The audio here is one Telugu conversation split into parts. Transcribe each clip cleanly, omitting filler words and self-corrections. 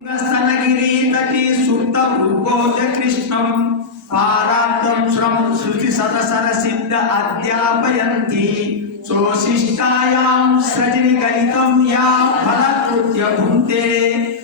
स्तनगिरीतटी सुप्तं उद्बोध्य कृष्णं पाराब्धं श्रम श्रुति सदसर सिद्ध अध्यापयन्ति सोशिष्टायां सृजनि गलितं या फलकृत्य भुङ्क्ते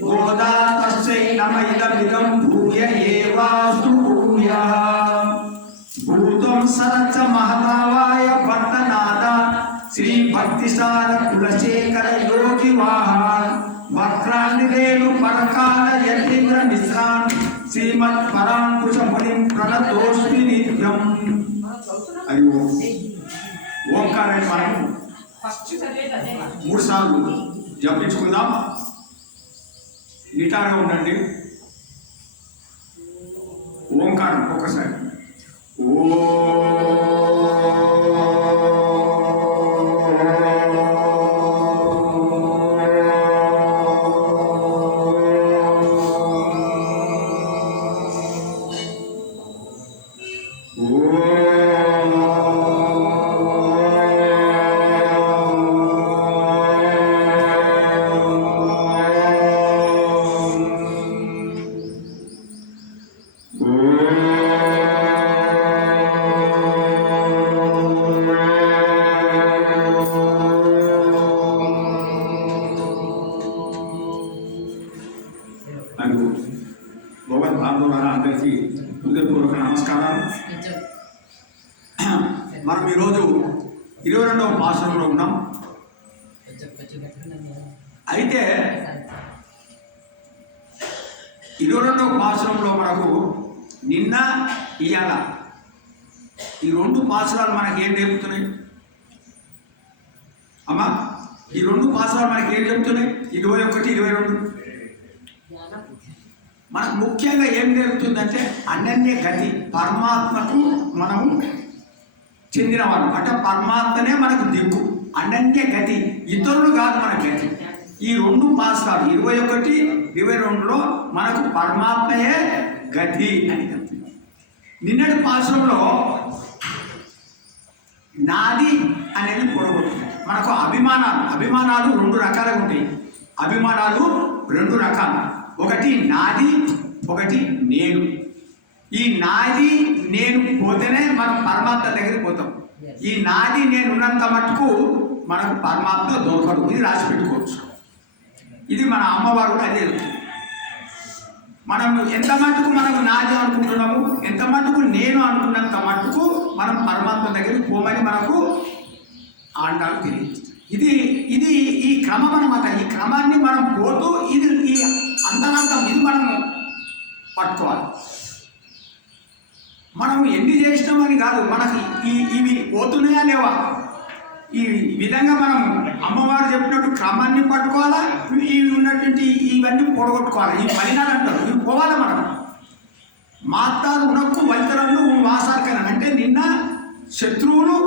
गोदा तस्यै नमैदमिदं भूय एवास्तु भूयः भूतं सरच महतावाय वर्तनादा श्री भक्तिसार कुलशेखर योगी वाहन वक्रान्निरेणु परकाल यतीन्द्र मिश्रान् श्रीमत् परांकुश मुनिं प्रणतोस्मि नित्यम्। अयो ఓంకారాన్ని మనం మూడు సార్లు జపించుకుందాం. నిటారుగా ఉండండి. ఓంకారం ఒకసారి ఓ భగవద్ బాంధవులారా అందరికీ హృదయపూర్వక నమస్కారాలు. మనం ఈరోజు 22వ పాసురంలో ఉన్నాం. అయితే 22వ పాసురంలో మనకు నిన్న ఇయాల ఈ రెండు పాసురాలు మనకి ఏం నేర్పుతున్నాయి అమ్మా? ఈ రెండు పాసురాలు మనకి ఏం చెప్తున్నాయి? 21, 22 మనకు ముఖ్యంగా ఏం నేర్పుతుందంటే అనన్య గతి, పరమాత్మకు మనము చెందినవాడు అంటే పరమాత్మనే మనకు దిక్కు, అనన్య గతి, ఇతరులు కాదు మన గతి. ఈ రెండు పాసురాలు 21, 22లో మనకు పరమాత్మయే గతి అని చెప్తుంది. నిన్నటి పాసురంలో నాది అనేది పొడగొట్టింది. మనకు అభిమానాలు రెండు రకాలుగా ఉంటాయి. అభిమానాలు రెండు రకాలు, ఒకటి నాది, ఒకటి నేను. ఈ నాది నేను పోతేనే మనం పరమాత్మ దగ్గరికి పోతాం. ఈ నాది నేను ఉన్నంత మట్టుకు మనకు పరమాత్మ దొరకడు. ఇది రాసి పెట్టుకోవచ్చు. ఇది మన అమ్మవారు కూడా అదే. మనం ఎంత మట్టుకు మనకు నాది అనుకుంటున్నాము, ఎంత మట్టుకు నేను అనుకున్నంత మట్టుకు మనం పరమాత్మ దగ్గరికి పోమని మనకు అంటారు తెలియదు. ఇది ఈ క్రమం అన్నమాట. ఈ క్రమాన్ని మనం పోతూ ఈ అంతరాంతం ఇది మనం పట్టుకోవాలి. మనం ఎన్ని చేసినామని కాదు, మనకి ఇవి పోతున్నాయా లేవా, ఈ విధంగా మనం అమ్మవారు చెప్పినట్టు క్రమాన్ని పట్టుకోవాలా. ఇవి ఉన్నటువంటి ఇవన్నీ పొడగొట్టుకోవాలి. ఈ మలినాలు అంటారు, ఇవి పోవాలి. మనం మాతారు ఉనక్కు వలితరంలో వాసార్కన అంటే నిన్న శత్రువులు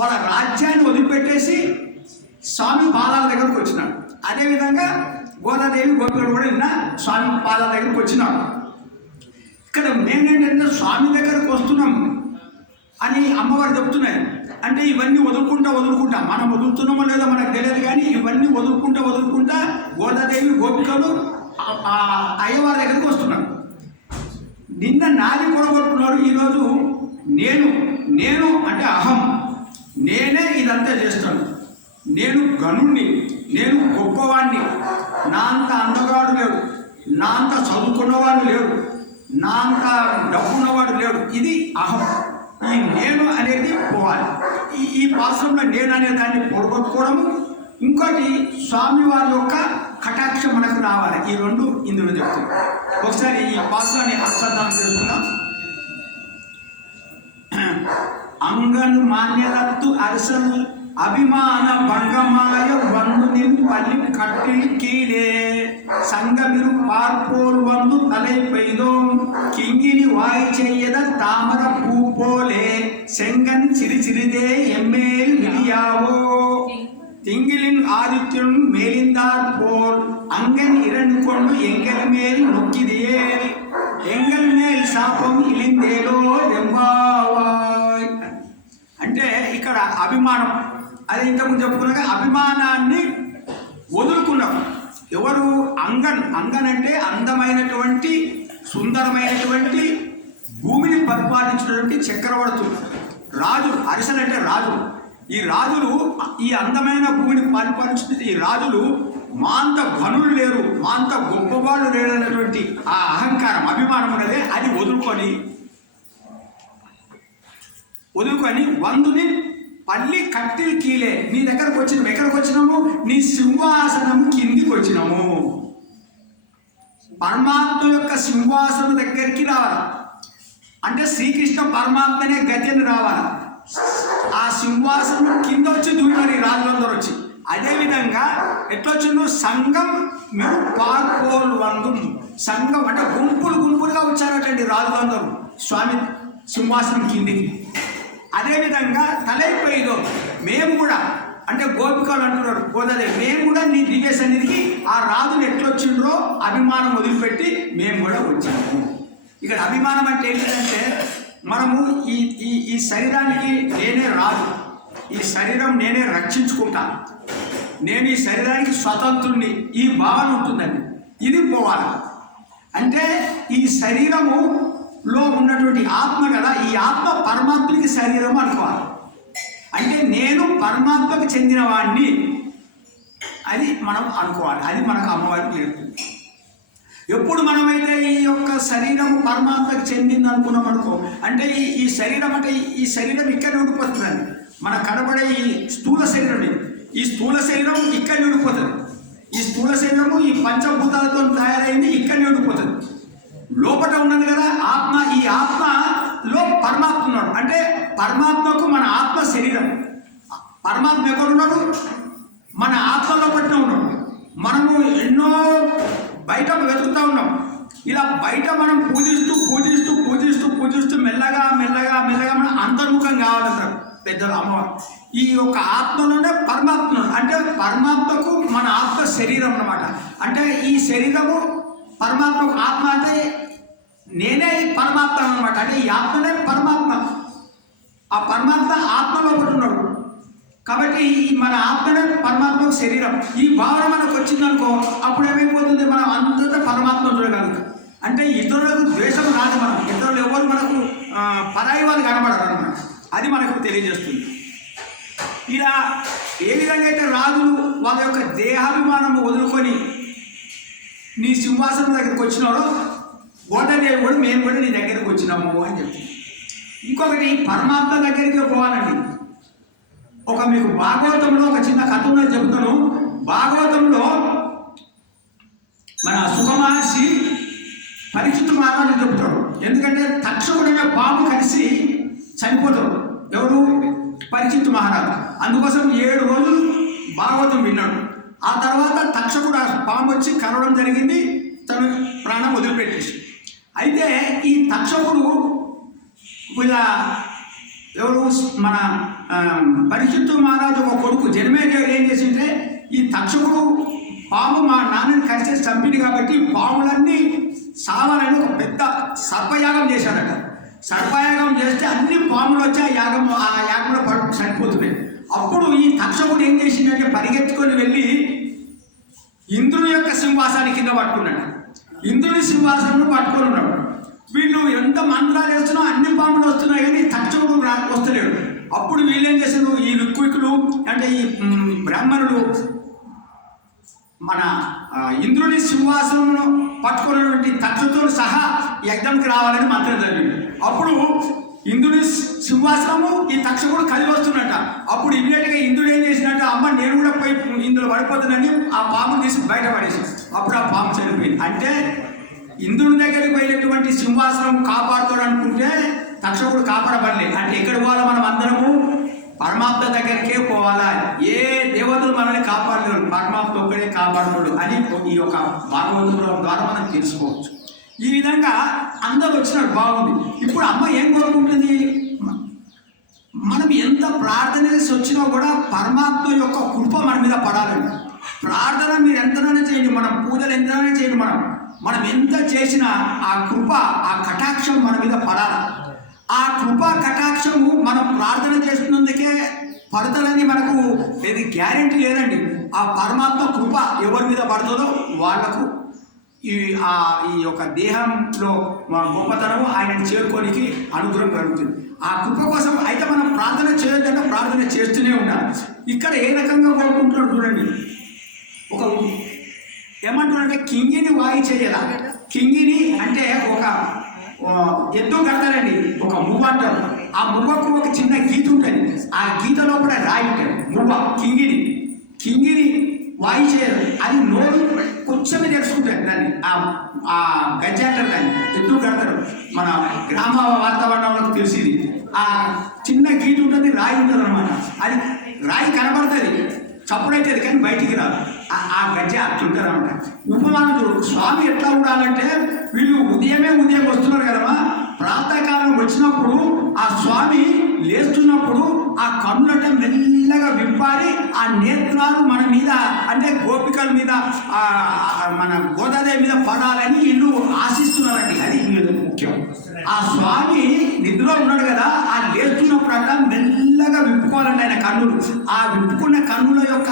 వాళ్ళ రాజ్యాన్ని వదిలిపెట్టేసి స్వామి పాదాల దగ్గరకు వచ్చినాడు. అదేవిధంగా గోదాదేవి గోపికలు కూడా నిన్న స్వామి పాదాల దగ్గరకు వచ్చినాడు. ఇక్కడ మేమేంటంటే స్వామి దగ్గరకు వస్తున్నాం అని అమ్మవారు చెప్తున్నాయి. అంటే ఇవన్నీ వదులుకుంటా మనం వదులుతున్నామో లేదో మనకు తెలియదు, కానీ ఇవన్నీ వదులుకుంటా గోదాదేవి గోపికలు అయ్యవారి దగ్గరికి వస్తున్నాడు. నిన్న నాది పొడగొట్టుకున్నాడు. ఈరోజు నేను అంటే అహం, నేనే ఇదంతా చేస్తాను, నేను గనుణ్ణి, నేను గొప్పవాణ్ణి, నా అంత అందగాడు లేడు, నా అంత చదువుకున్నవాడు లేడు, నా అంత డబ్బున్నవాడు లేడు. ఇది అహం. ఈ నేను అనేది పోవాలి. ఈ పాత్రంలో నేను అనే దాన్ని పొడగొట్టుకోవడము, ఇంకోటి స్వామివారి యొక్క కటాక్షం మనకు రావాలి. ఈ రెండు ఇందులో చెప్తుంది. ఒకసారి ఈ పాత్రాన్ని అర్థాన్ని తెలుసుకుందాం. అంగను మాన్యలత్తు అరసలు అభిమాన భంగమాయ వందు నిన్ను పల్లి కట్టిల్ కీழே సంగమిరు பார்ப்போர் வந்து தலை பெய்தோம் கிங்கினி வாய் செய்யத தாமர பூ போலே செங்கன் சிறு சிறிதே எம்மேல் விழியாவோ திங்கிலின் ஆதித்யன் மேலிந்தார் போல் அங்கன் இரண்டு கொண்டு எங்கள் மேல் நொக்கிதே எங்கள் மேல் శాపం ఇలిందేలో రెంబావాయ్. అంటే ఇక్కడ అభిమానం, అదే ఇంతకుముందు చెప్పుకున్నాక అభిమానాన్ని వదులుకున్నాం. ఎవరు? అంగన్ అంటే అందమైనటువంటి సుందరమైనటువంటి భూమిని పరిపాలించినటువంటి చక్రవర్తులు, రాజులు. అరిసెలు అంటే రాజు. ఈ రాజులు ఈ అందమైన భూమిని పరిపాలించిన ఈ రాజులు మాంత ఘనులు లేరు, మాంత గొప్పవాళ్ళు లేరు అనేటువంటి ఆ అహంకారం, అభిమానం ఉన్నదే అది వదులుకొని వందుని పల్లి కట్టిల్ కీలే నీ దగ్గరకు వచ్చినాము. ఎక్కడికి వచ్చినాము? నీ సింహాసనము కిందికి వచ్చినాము. పరమాత్మ యొక్క సింహాసనం దగ్గరికి రావాలి అంటే శ్రీకృష్ణ పరమాత్మనే గతిని రావాలి. ఆ సింహాసనం కింద వచ్చి దూరినారు ఈ రాజులందరూ వచ్చి. అదేవిధంగా ఎట్లొచ్చిందో సంఘం మీరు పార్కోలు వందు, సంఘం అంటే గుంపులుగా వచ్చారటండి రాజులందరూ స్వామి సింహాసనం కిందికి. అదేవిధంగా తలైపోయిదో మేము కూడా అంటే గోపికలు అంటున్నారు పోతే మేము కూడా నీ దివ్య సన్నిధికి ఆ రాజులు ఎట్లొచ్చిండ్రో అభిమానం వదిలిపెట్టి మేము కూడా వచ్చాము. ఇక్కడ అభిమానం అంటే ఏంటంటే మనము ఈ ఈ ఈ శరీరానికి నేనే రాజు, ఈ శరీరం నేనే రక్షించుకుంటాను, నేను ఈ శరీరానికి స్వతంత్రుని, ఈ భావన ఉంటుందండి. ఇది పోవాలి. అంటే ఈ శరీరములో ఉన్నటువంటి ఆత్మ కదా, ఈ ఆత్మ పరమాత్మకి శరీరం అనుకోవాలి. అంటే నేను పరమాత్మకు చెందిన వాడిని అది మనం అనుకోవాలి. అది మనకు అమ్మవారికి నేర్పుతుంది. ఎప్పుడు మనమైతే ఈ యొక్క శరీరం పరమాత్మకు చెందింది అనుకున్నాం అనుకో, అంటే ఈ శరీరం అంటే ఈ శరీరం ఇక్కడ ఉండిపోతుందండి. మనకు కనబడే ఈ స్థూల శరీరం, ఈ స్థూల శరీరం ఇక్కడ ఉండిపోతుంది. ఈ స్థూల శరీరము ఈ పంచభూతాలతో తయారైంది, ఇక్కడ ఉండిపోతుంది. లోపల ఉన్నది కదా ఆత్మ, ఈ ఆత్మలో పరమాత్మ ఉన్నాడు. అంటే పరమాత్మకు మన ఆత్మ శరీరం. పరమాత్మ ఎక్కడున్నాడు? మన ఆత్మలో పట్టిన ఉన్నాడు. మనము ఎన్నో బయట వెతుకుతూ ఉన్నాం. ఇలా బయట మనం పూజిస్తూ మెల్లగా మనం అంతర్ముఖం కావాలంటారు పెద్దలు అమ్మవారు. ఈ యొక్క ఆత్మలోనే పరమాత్మ, అంటే పరమాత్మకు మన ఆత్మ శరీరం అన్నమాట. అంటే ఈ శరీరము పరమాత్మకు ఆత్మ అంటే నేనే ఈ పరమాత్మ అన్నమాట. అంటే ఈ ఆత్మనే పరమాత్మ. ఆ పరమాత్మ ఆత్మలో ఒకటి ఉన్నాడు కాబట్టి మన ఆత్మనే పరమాత్మకు శరీరం. ఈ భావన మనకు వచ్చిందనుకో అప్పుడు ఏమైపోతుంది? మనం అంతటా పరమాత్మ చూడగలుగుతాం. అంటే ఇతరులకు ద్వేషం రాదు. మనం ఇతరులు ఎవరు మనకు పరాయి వాళ్ళు కనబడరు అన్నమాట. అది మనకు తెలియజేస్తుంది. ఇలా ఏ విధంగా అయితే రాజులు వాళ్ళ యొక్క దేహాభిమానం వదులుకొని నీ సింహాసనం దగ్గరికి వచ్చినాడో గోడదేవి కూడా మేము కూడా నీ దగ్గరికి వచ్చినాము అని చెప్తుంది. ఇంకొకటి పరమాత్మ దగ్గరికి పోవాలండి. మీకు భాగవతంలో ఒక చిన్న కథ ఉన్నది చెప్తాను. భాగవతంలో మన సుఖమహర్షి పరీక్షిత్ మహారాజు చెప్తాడు. ఎందుకంటే తక్షకుడమే పాము కలిసి చనిపోతాడు. ఎవరు? పరీక్షిత్ మహారాజు. అందుకోసం 7 రోజులు భాగవతం విన్నాడు. ఆ తర్వాత తక్షకుడు ఆ పాము వచ్చి కరవడం జరిగింది, తను ప్రాణం వదిలిపెట్టేసి. అయితే ఈ తక్షకుడు ఇలా ఎవరు? మన పరీక్షిత్ మహారాజు ఒక కొడుకు జనమేజయుడు ఏం చేసింటే ఈ తక్షకుడు పాము మా నాన్నని కలిసేసి చంపింది కాబట్టి పాములన్నీ సావాలని ఒక పెద్ద సర్పయాగం చేశాడట. సర్పయాగం చేస్తే అన్ని పాములు వచ్చి ఆ యాగంలో చనిపోతున్నాయి. అప్పుడు ఈ తక్షకుడు ఏం చేసిందంటే పరిగెత్తుకొని వెళ్ళి ఇంద్రుని యొక్క సింహాసాన్ని కింద పట్టుకున్నాడు. ఇంద్రుని సింహాసనం పట్టుకొని ఉన్నాడు. వీళ్ళు ఎంత మంత్రాలు వేస్తున్నా అన్ని పాములు వస్తున్నాయి కానీ తక్షకుడు వస్తలేడు. అప్పుడు వీళ్ళేం చేశారు? ఈ ఋత్వికులు అంటే ఈ బ్రాహ్మణులు మన ఇంద్రుని సింహాసనం పట్టుకున్నటువంటి తక్షకుతో సహా యజ్ఞంకి రావాలని మంత్రం జరిగింది. అప్పుడు ఇంద్రుని సింహాసనము ఈ తక్షకుడు కలిసి వస్తున్నట్ట. అప్పుడు ఇమీడియట్గా ఇంద్రుడు ఏం చేసినట్ట, అమ్మ నేను కూడా పోయి ఇందులో పడిపోతుందని ఆ పామును తీసి బయటపడేసి అప్పుడు ఆ పాము చనిపోయింది. అంటే ఇంద్రుని దగ్గరికి పోయినటువంటి సింహాసనం కాపాడుతాడు అనుకుంటే తక్షకుడు కాపాడబడలేదు. అంటే ఎక్కడ పోవాలా? మనం అందరము పరమాత్మ దగ్గరికే పోవాలా. ఏ దేవతలు మనల్ని కాపాడలేరు, పరమాత్మ ఒక్కడే కాపాడుతాడు అని ఈ యొక్క భాగవతుల ద్వారా మనం తెలుసుకోవచ్చు. ఈ విధంగా అందరూ వచ్చినట్టు బాగుంది. ఇప్పుడు అమ్మ ఏం కోరుకుంటుంది? మనం ఎంత ప్రార్థన చేసి వచ్చినా కూడా పరమాత్మ యొక్క కృప మన మీద పడాలండి. ప్రార్థన మీరు ఎంతనైనా చేయండి, మనం పూజలు ఎంతనైనా చేయండి, మనం ఎంత చేసినా ఆ కృప ఆ కటాక్షం మన మీద పడాలి. ఆ కృపా కటాక్షము మనం ప్రార్థన చేస్తున్నందుకే పడతానని మనకు ఏది గ్యారెంటీ లేదండి. ఆ పరమాత్మ కృప ఎవరి మీద పడుతుందో వాళ్లకు ఈ యొక్క దేహంలో గొప్పతనము ఆయనను చేరుకోనికి అనుగ్రహం కలుగుతుంది. ఆ కృప కోసం అయితే మనం ప్రార్థన చేయొద్దంటే ప్రార్థన చేస్తూనే ఉండాలి. ఇక్కడ ఏ రకంగా కోరుకుంటున్నాడు చూడండి. ఒక ఏమంటున్నారంటే కింగిని వాయి చేయాల. కింగిని అంటే ఒక ఎద్దు కడతారండి, ఒక మువ్వ అంటారు. ఆ మువ్వకు ఒక చిన్న గీత ఉంటుంది, ఆ గీత లోపల రాయి ఉంటుంది. మువ్వ కింగిని వాయి చేయాలి. అది నోరు కొంచెమే తెలుసుకుంటారు దాన్ని. ఆ గజ్జ అంటారు దాన్ని, ఎద్దు కడతారు. మన గ్రామ వాతావరణంలో తెలిసింది. ఆ చిన్న గీత ఉంటుంది, రాయి ఉంటుంది అనమాట. అది రాయి కనబడుతుంది, చప్పుడైతుంది కానీ బయటికి రాదు. ఆ గజ్జ అట్లుంటారు అనమాట. ఉపమానుడు స్వామి ఎట్లా ఉండాలంటే వీళ్ళు ఉదయం వస్తున్నారు కదమ్మా. ప్రాతకాలం వచ్చినప్పుడు ఆ స్వామి లేస్తున్నప్పుడు ఆ కన్నులట మెల్లగా విప్పారి ఆ నేత్రాలు మన మీద అంటే గోపికల మీద మన గోదాదేవి మీద పడాలని వీళ్ళు ఆశిస్తున్నారండి. అది ముఖ్యం. ఆ స్వామి నిద్రలో ఉన్నాడు కదా, ఆ లేస్తున్నప్పుడట మెల్లగా విప్పుకోవాలండి ఆయన కన్నులు. ఆ విప్పుకున్న కన్నుల యొక్క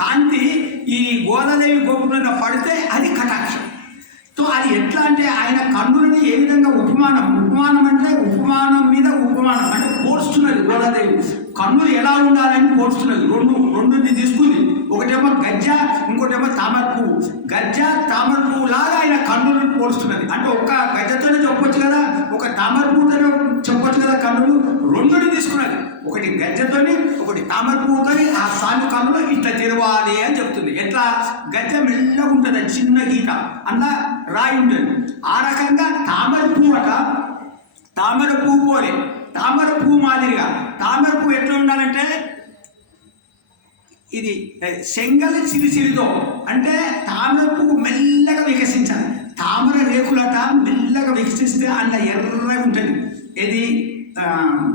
కాంతి ఈ గోదాదేవి గోపురంలో పడితే అది కటాక్షం. సో అది ఎట్లా అంటే ఆయన కన్నులని ఏ విధంగా ఉపమానం అంటే ఉపమానం మీద ఉపమానం అంటే పోల్చుతున్నది. గోదాదేవి కన్నులు ఎలా ఉండాలని పోల్చుతున్నది. రెండుని తీసుకుంది. ఒకటేమో గజ్జ, ఇంకోటేమో తామర పువ్వు. గజ్జ తామర పువ్వు లాగా ఆయన కన్నులను పోల్చుతున్నది. అంటే ఒక గజ్జతోనే చెప్పొచ్చు కదా, ఒక తామర పువ్వుతోనే చెప్పొచ్చు కదా కన్నులు. రెండుని తీసుకున్నది, ఒకటి గజ్జతోని ఒకటి తామర పువ్వుతోని. ఆ స్వామి కన్నులు ఇట్లా తెరవాలి అని చెప్తుంది. ఎట్లా గజ్జ మెల్లగా ఉంటుంది, చిన్న గీత అన్న రాయి ఉంటుంది. ఆ రకంగా తామర పువ్వు అట తామర పువ్వు పోలే, తామర పువ్వు మాదిరిగా. తామర పువ్వు ఎట్లా ఉండాలంటే ఇది శంగల చిరిచిరితో అంటే తామర పువ్వు మెల్లగా వికసించాలి. తామర రేకులట మెల్లగా వికసిస్తే అన్న ఎర్రగా ఉంటుంది. ఇది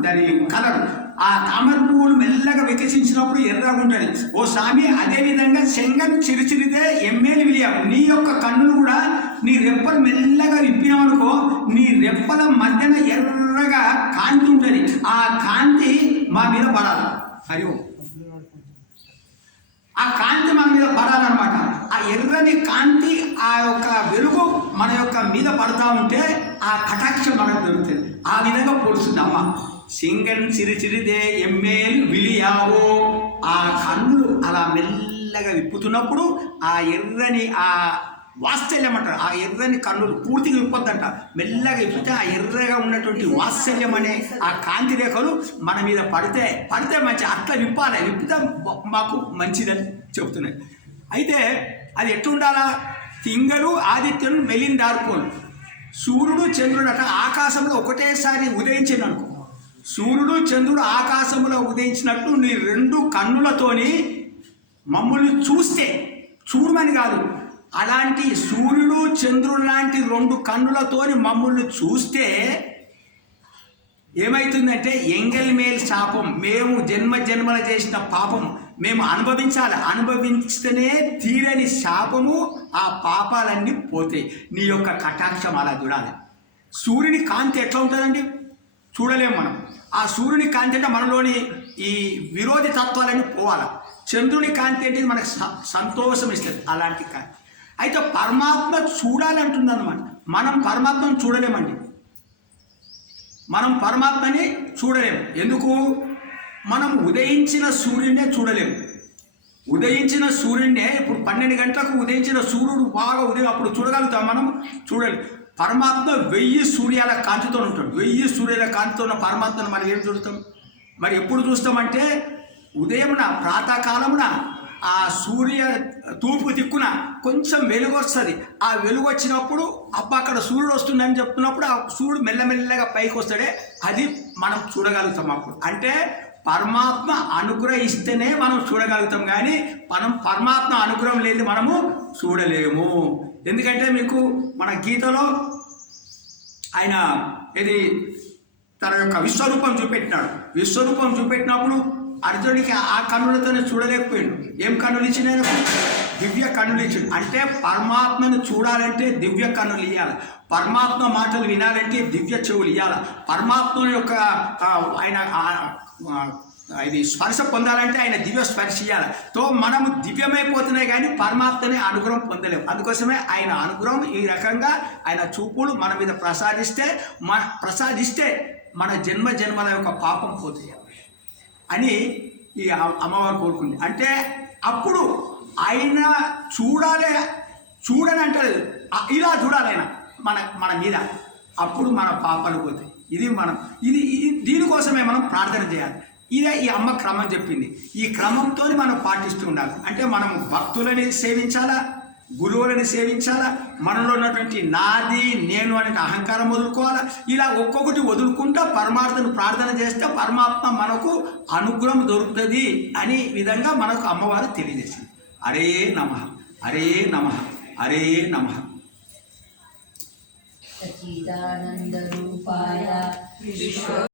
దాని కలర్. ఆ తామర పువ్వులు మెల్లగా వికసించినప్పుడు ఎర్రగా ఉంటుంది. ఓ స్వామి అదేవిధంగా శంగం చిరిచిరితే ఎమ్మేలు విలియం. నీ యొక్క కన్నులు కూడా నీ రెప్పలు మెల్లగా విప్పినామనుకో, నీ రెప్పల మధ్యన ఎర్రగా కాంతి ఉంటుంది. ఆ కాంతి మా మీద పడాలి. హరి ఆ కాంతి మన మీద పడాలన్నమాట. ఆ ఎర్రని కాంతి ఆ యొక్క వెలుగు మన యొక్క మీద పడతా ఉంటే ఆ కటాక్షం మనకు దొరుకుతుంది. ఆ విధంగా పొడుస్తుంది అమ్మ. సింగన్ చిరిచిరిదే ఎమ్మేలు విలియావో. ఆ కన్నులు అలా మెల్లగా విప్పుతున్నప్పుడు ఆ ఎర్రని ఆ వాత్సల్యం అంటారు. ఆ ఎర్రని కన్నులు పూర్తిగా విప్పొద్దంట, మెల్లగా విప్పితే ఆ ఎర్రగా ఉన్నటువంటి వాత్సల్యం అనే ఆ కాంతి రేఖలు మన మీద పడితే మంచి అట్లా విప్పాలి. విప్పితే మాకు మంచిదని చెప్తున్నాయి. అయితే అది ఎట్లుండాలా? తింగలు ఆదిత్యులు మెలిందార్పోలు. సూర్యుడు చంద్రుడు అట ఆకాశంలో ఒకటేసారి ఉదయించింది అనుకో. సూర్యుడు చంద్రుడు ఆకాశంలో ఉదయించినట్టు నీ రెండు కన్నులతోని మమ్మల్ని చూస్తే, చూడమని కాదు, అలాంటి సూర్యుడు చంద్రుడు లాంటి రెండు కన్నులతోని మమ్మల్ని చూస్తే ఏమవుతుందంటే ఎంగల్ మేల్ శాపం, మేము జన్మల చేసిన పాపం మేము అనుభవిస్తేనే తీరని శాపము, ఆ పాపాలన్నీ పోతాయి. నీ యొక్క కటాక్షం అలా చూడాలి. సూర్యుని కాంతి ఎట్లా ఉంటుందండి? చూడలేము మనం. ఆ సూర్యుని కాంతి అంటే మనలోని ఈ విరోధి తత్వాలన్నీ పోవాలి. చంద్రుని కాంతి అంటే మనకు సంతోషం ఇస్తుంది, అలాంటి కాంతి. అయితే పరమాత్మ చూడాలంటుంది అనమాట. మనం పరమాత్మను చూడలేమండి. మనం పరమాత్మని చూడలేము. ఎందుకు? మనం ఉదయించిన సూర్యుడినే చూడలేము. ఉదయించిన సూర్యుడినే ఇప్పుడు 12 గంటలకు ఉదయించిన సూర్యుడు బాగా ఉదయం అప్పుడు చూడగలుగుతాం మనం? చూడలేము. పరమాత్మ 1000 సూర్యాల కాంతితో ఉంటాడు. 1000 సూర్యాల కాంతితో ఉన్న పరమాత్మను మనం ఏం చూస్తాం? మరి ఎప్పుడు చూస్తామంటే ఉదయమున ప్రాతకాలమున ఆ సూర్య తూర్పు దిక్కున కొంచెం వెలుగు వస్తుంది. ఆ వెలుగు వచ్చినప్పుడు అబ్బా అక్కడ సూర్యుడు వస్తుందని చెప్తున్నప్పుడు ఆ సూర్యుడు మెల్లమెల్లగా పైకి వస్తాడే, అది మనం చూడగలుగుతాం. అప్పుడు అంటే పరమాత్మ అనుగ్రహిస్తేనే మనం చూడగలుగుతాం, కానీ మనం పరమాత్మ అనుగ్రహం లేని మనము చూడలేము. ఎందుకంటే మీకు మన గీతలో ఆయన ఇది తన యొక్క విశ్వరూపం చూపెట్టినాడు. విశ్వరూపం చూపెట్టినప్పుడు అర్జునుడికి ఆ కన్నులతోనే చూడలేకపోయాడు. ఏం కన్నులు ఇచ్చినాడు? దివ్య కన్నులు ఇచ్చాడు. అంటే పరమాత్మను చూడాలంటే దివ్య కన్నులు ఇవ్వాలి. పరమాత్మ మాటలు వినాలంటే దివ్య చెవులు ఇవ్వాలి. పరమాత్మ యొక్క ఆయన ఇది స్పర్శ పొందాలంటే ఆయన దివ్య స్పర్శ ఇవ్వాలి. తో మనము దివ్యమైపోతున్నాయి కానీ పరమాత్మని అనుగ్రహం పొందలేము. అందుకోసమే ఆయన అనుగ్రహం ఈ రకంగా ఆయన చూపులు మన మీద ప్రసాదిస్తే మన జన్మల యొక్క పాపం పోతాయి అని ఈ అమ్మవారు కోరుకుంది. అంటే అప్పుడు ఆయన చూడని అంటలేదు, ఇలా చూడాలి ఆయన మన మీద, అప్పుడు మన పాపాలు పోతాయి. ఇది దీనికోసమే మనం ప్రార్థన చేయాలి. ఇదే ఈ అమ్మ క్రమం చెప్పింది. ఈ క్రమంతో మనం పాటిస్తూ ఉండాలి. అంటే మనము భక్తులని సేవించాలా, గురువులని సేవించాలా, మనలో ఉన్నటువంటి నాది నేను అనే అహంకారం వదులుకోవాలా. ఇలా ఒక్కొక్కటి వదులుకుంటూ పరమాత్మను ప్రార్థన చేస్తే పరమాత్మ మనకు అనుగ్రహం దొరుకుతుంది అని విధంగా మనకు అమ్మవారు తెలియజేసింది. హరే నమః, హరే నమః, హరే నమః. సచ్చిదానంద రూపాయ